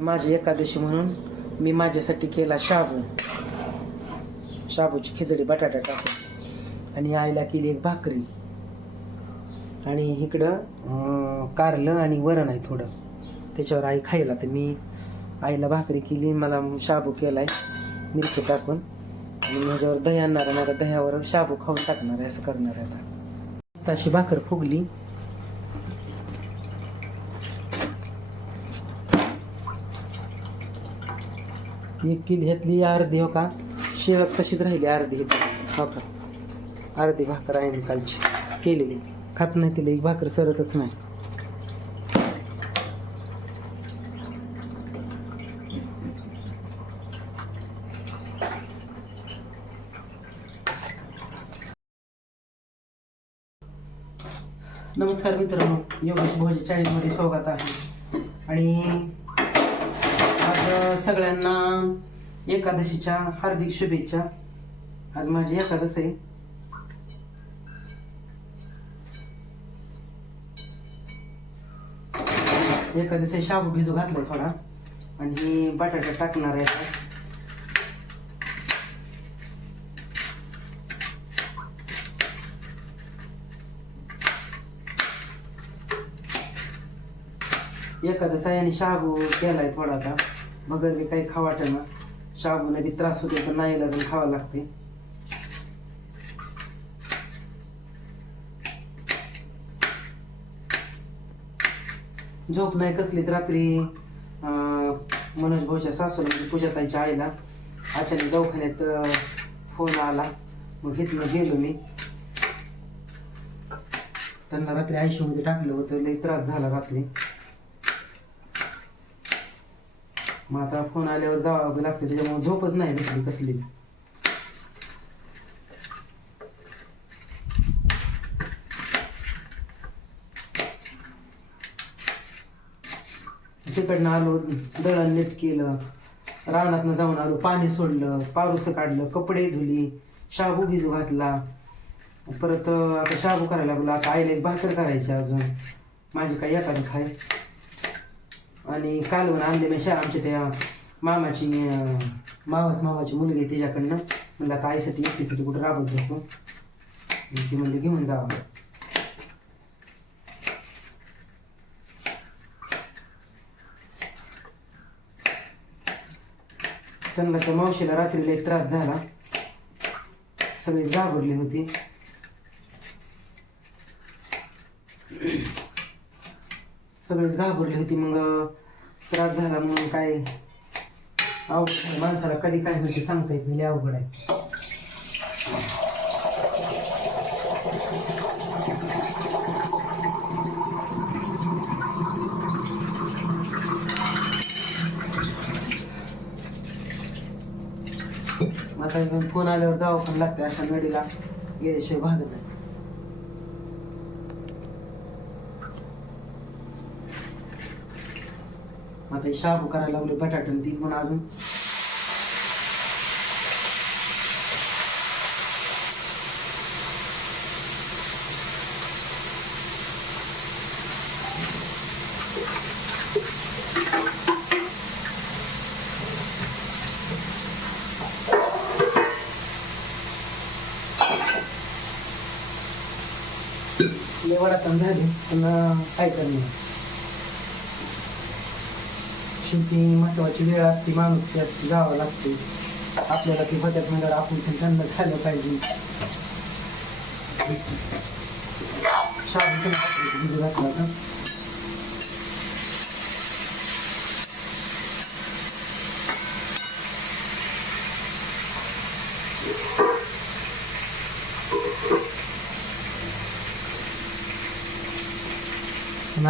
माझी एकादशी म्हणून मी माझ्यासाठी केला शाबूची खिचडी बटाटा टाकून, आणि आईला केली एक भाकरी, आणि इकडं कारलं आणि वरण आहे थोडं, त्याच्यावर आई खायला. तर मी आईला भाकरी केली, मला शाबू केलाय मिरची टाकून, आणि ह्याच्यावर दही आणणार आहे. आता दह्यावर शाबू खाऊन टाकणार आहे, असं करणार आहे. आता अशी भाकर फुगली. एक किलो ह्यातली अर्धी हो का शिळक तशीच राहिली, अर्धी हो का अर्धी भाकर आहे कालची केलेली, खात नाही तिला एक भाकर सरतच नाही. नमस्कार मित्रांनो, योगेश भोजे चॅनलमध्ये स्वागत आहे. आणि आज सगळ्यांना एकादशीच्या हार्दिक शुभेच्छा. आज माझी एकादश आहे. एकादशी शाबू भिजू घातलाय थोडा, आणि बटाटा टाकणार आहे आता. एखादं सायाने शाबू केलाय थोडा, आता बगर मी काही खावा वाटेना, शाबूने बी त्रास होते तर नाही अजून खावं लागते. झोप नाही कसलीच. रात्री मनोज भाऊच्या सासूला म्हणजे पूजाताईच्या आईला अचानक दवाखान्यात फोन आला, मग इथनं गेलो मी. त्यांना रात्री ICU मध्ये टाकलं होतं, लई त्रास झाला रात्री. मग आता फोन आल्यावर जावं लागतं, त्याच्यामुळे झोपच नाही भेटली कसलीच. तिकडनं आलो, दळण नीट केलं, रानातनं जाऊन आलो, पाणी सोडलं, पारुसं काढलं, कपडे धुली, शाबू भिजू घातला. परत आता शाबू करायला लागलो. आता आईला एक भाकर करायची अजून, माझी काही एखादच आहे. आणि कालवण आणले मी आमच्या त्या मामाची मुलगी आहे तिच्याकडनं. म्हणलं आता आईसाठी एकटीसाठी कुठं राबत बसू, ती म्हणली घेऊन जावं. त्यांना त्या मावशीला रात्रीला एक त्रास झाला, सगळीच घाबरली होती. मग त्रास झाला म्हणून काय अवघड, माणसाला कधी काय होते सांगता येत नाही, अवघड आहे. आता फोन आल्यावर जावं पण लागते, अशा नडीला गेल्याशिवाय भागत नाही. आता शाबू करायला लागले, बटाटा ती पण अजून वडातण झाले, पण काय करणार, शेवटी महत्वाची वेळ असते, माणूस असते, जावं लागते आपल्याला. ती होत्यात म्हणजे आपण पण त्यांना झालं पाहिजे. शाबू भिजू घातला होता.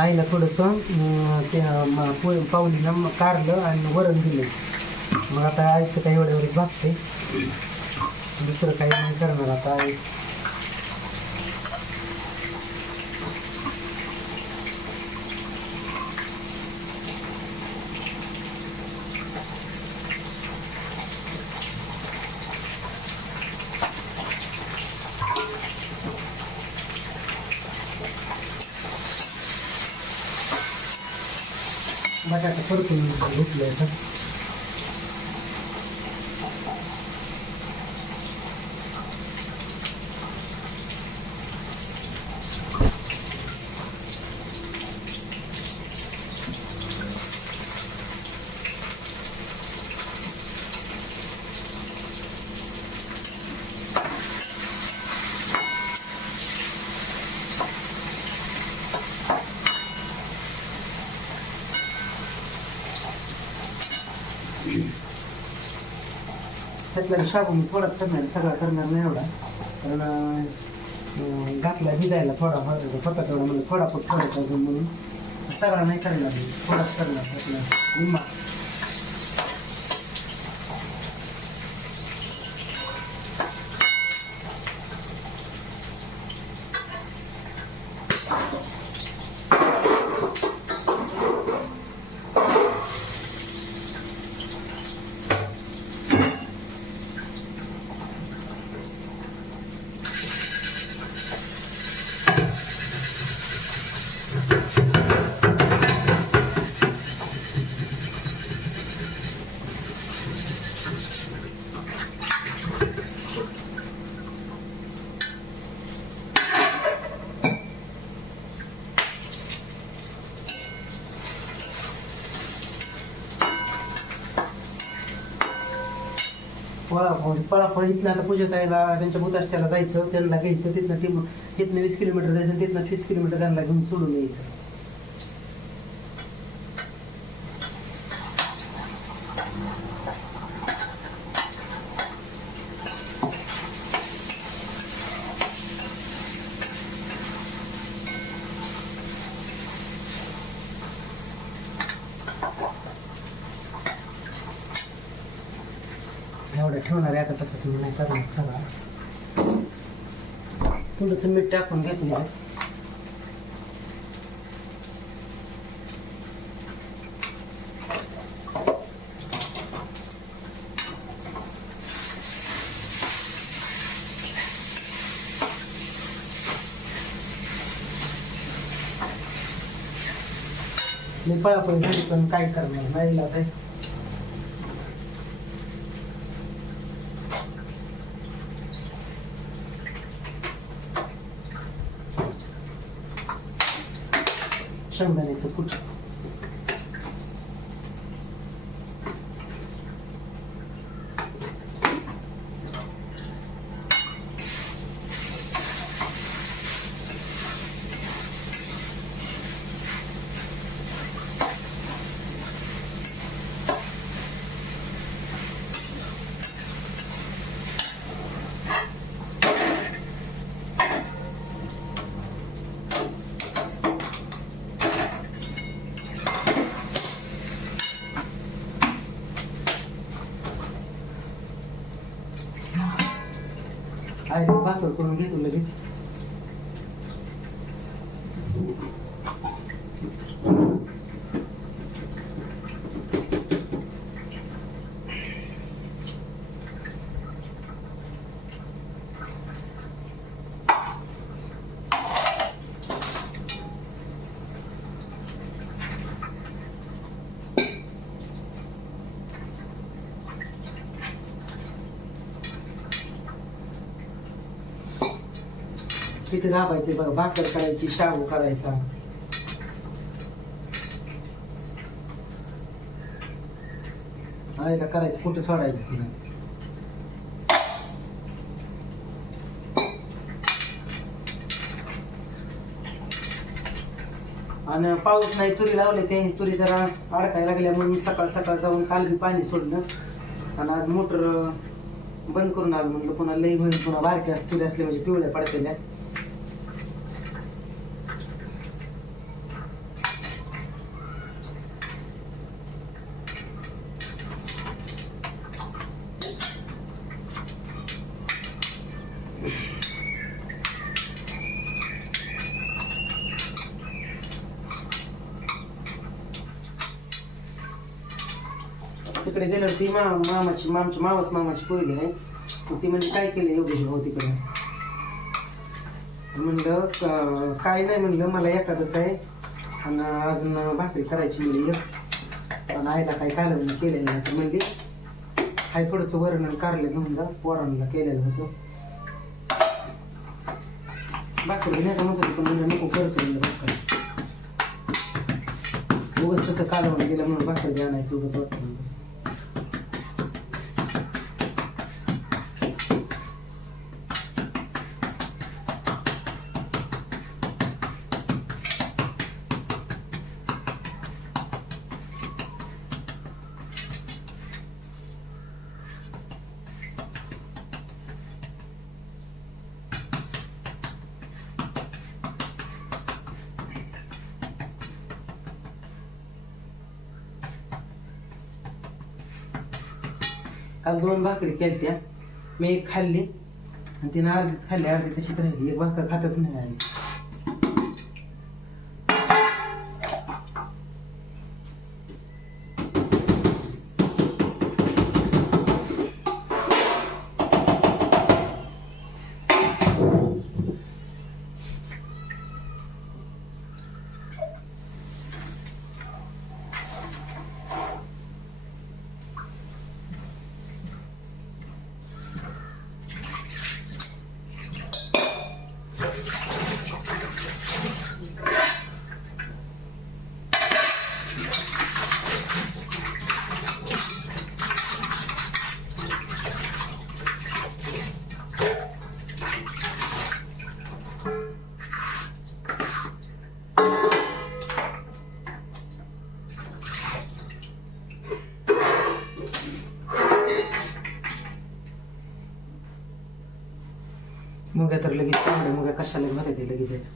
आईला थोडंसं त्या पाहुणीनं कारलं आणि वरण दिलं. मग आता आईचं काही एवढ्यावर भागते, दुसरं काही नाही करणार आता. आई बटाटा परतून घेतलं तर त्यातला शाबू मी थोडाच करणार, सगळा करणार नाही एवढा, कारण घातला भिजायला थोडा होता तेवढा म्हणजे थोडा पण थोडासा अजून म्हणून सगळा नाही करणार, थोडाच करणार आपला निम्मा. पळाफळ इथनं आता पूजा ताईला त्यांच्या भूताष्टाला जायचं, त्यांना घ्यायचं, तिथनं 20 किलोमीटर जायचं, तिथनं 30 किलोमीटर त्यांना घेऊन सोडून यायचं. एवढं ठेवणार आहे आता, तसंच मी नाही करणार. सगळा थोडंसं मीठ टाकून घेतलेलं आहे. मी पळापळी झाली पण काय करणार, नाही इलाज आहे. शेंगदाण्याचं कूट, आहे भाकर करून घेतो लगेच. तिथे दाबायचे बघा, भाकर करायची, शाबू करायचा. आईला करायचं, कुठं सोडायचं तिला. आणि पाऊस नाही, तुरी लावले ते तुरी जरा अडकायला लागल्या म्हणून सकाळ सकाळ जाऊन काल बी पाणी सोडलं आणि आज मोटर बंद करून आलं. म्हणलं पुन्हा लई होईल, पुन्हा बारक्या तुरी असल्या म्हणजे पिवळ्या पडतेल्या. तिकडे गेल्यावर ती आमची मामाची पोरगी नाही, ती म्हणजे काय केलं योगेश भाऊ तिकडे. म्हणलं काय नाही, म्हणलं मला एकादश आहे आणि अजून भाकरी करायची म्हणली एक. पण आईला काही कालवण केलेलं नाही तर म्हणली हाय थोडंसं वरण आणि कारले घेऊन जा, पोरांना केलेलं होतं. भाकर घेण्याचं म्हणत होतं पण म्हणजे नको करतो म्हणलं भाकर. उगाच कसं कालवण गेलं म्हणून भाकर बी आणायचं उगाच वाटतं म्हणून तसं. काल 2 भाकरी केलत्या, मी एक खाल्ली आणि तिनं अर्धीच खाल्ली, अर्धी तशीच राहिली. एक भाकर खातच नाही आई. मुगा तर लगेच तांबडे मुगा कशाला भरत आहे लगेच.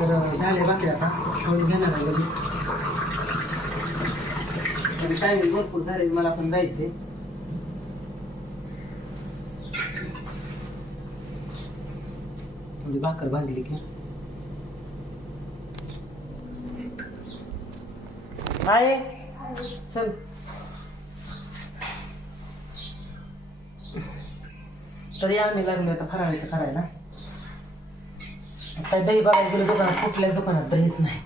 तर झाले बाकी आता थोडी घेणार आहे लगेच. आणि टायमिंग भरपूर झाले, मला पण जायचे. थोडी भाकर भाजली की आहे चल. तरी आम्ही लागलो आता फराळाचं करायला. काय दही बघायला गेलं दुकानात, कुठल्याच दुकानात दहीच नाही.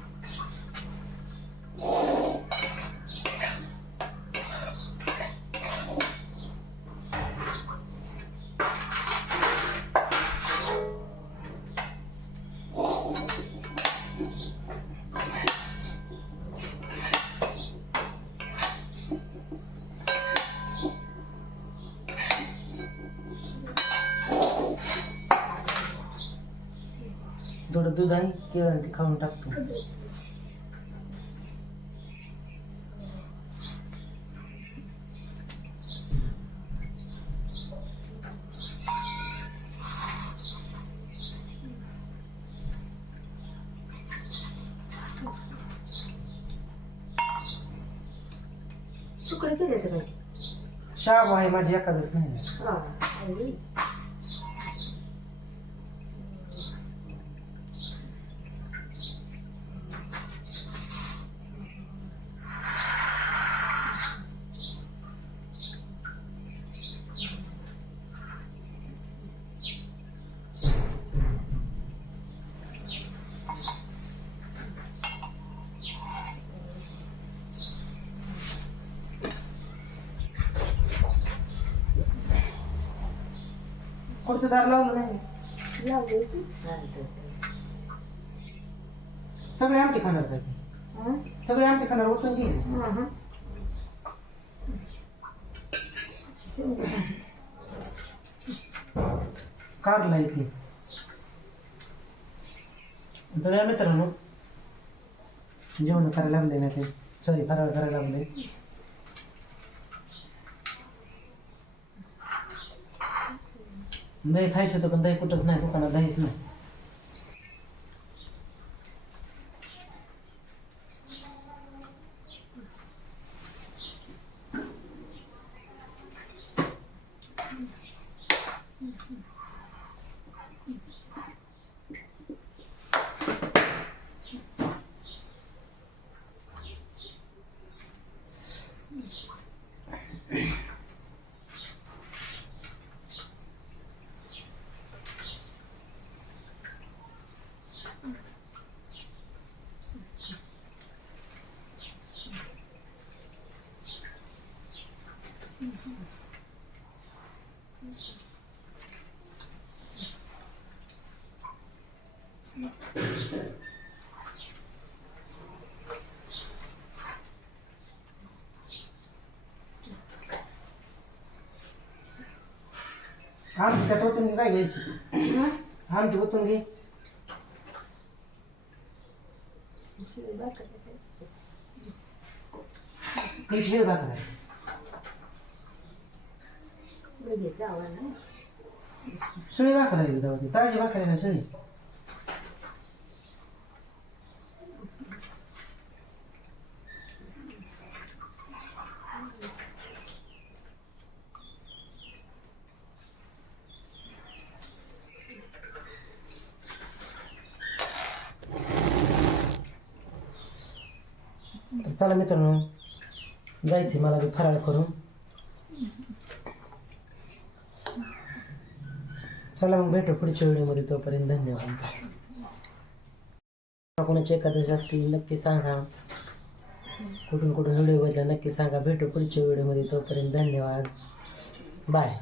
थोडं दूध आहे केळं ते खाऊन टाकतो. तुकडे केले तर शाब आहे माझी, एखादच नाही. पुढचं दार लावलं नाही. सगळे आमटी खाणार काय ते? सगळे आमटी खाणार ओतून घे. कारला इथे तर या मित्रांनो जेवण करायला लागले ना ते, सॉरी फराळ करायला लागले. दही खायचं होतं पण दही कुठंच नाही, दुकानात दहीच नाही. आमटी त्यात ओतून घे, काय घ्यायची आमटी ओतून घे. ही शिळ भाकर आहे. शिळी भाकर आहे का ती? ताजी भाकर आहे ना शिळी? तर चला मित्रांनो, जायचे मला बी फराळ करून. चला मग भेटू पुढच्या व्हिडिओमध्ये. तोपर्यंत धन्यवाद. कोणाची एकादशी असतील नक्की सांगा. कुठून कुठून व्हिडिओ बघितला नक्की सांगा. भेटू पुढच्या व्हिडिओमध्ये. तोपर्यंत धन्यवाद. बाय.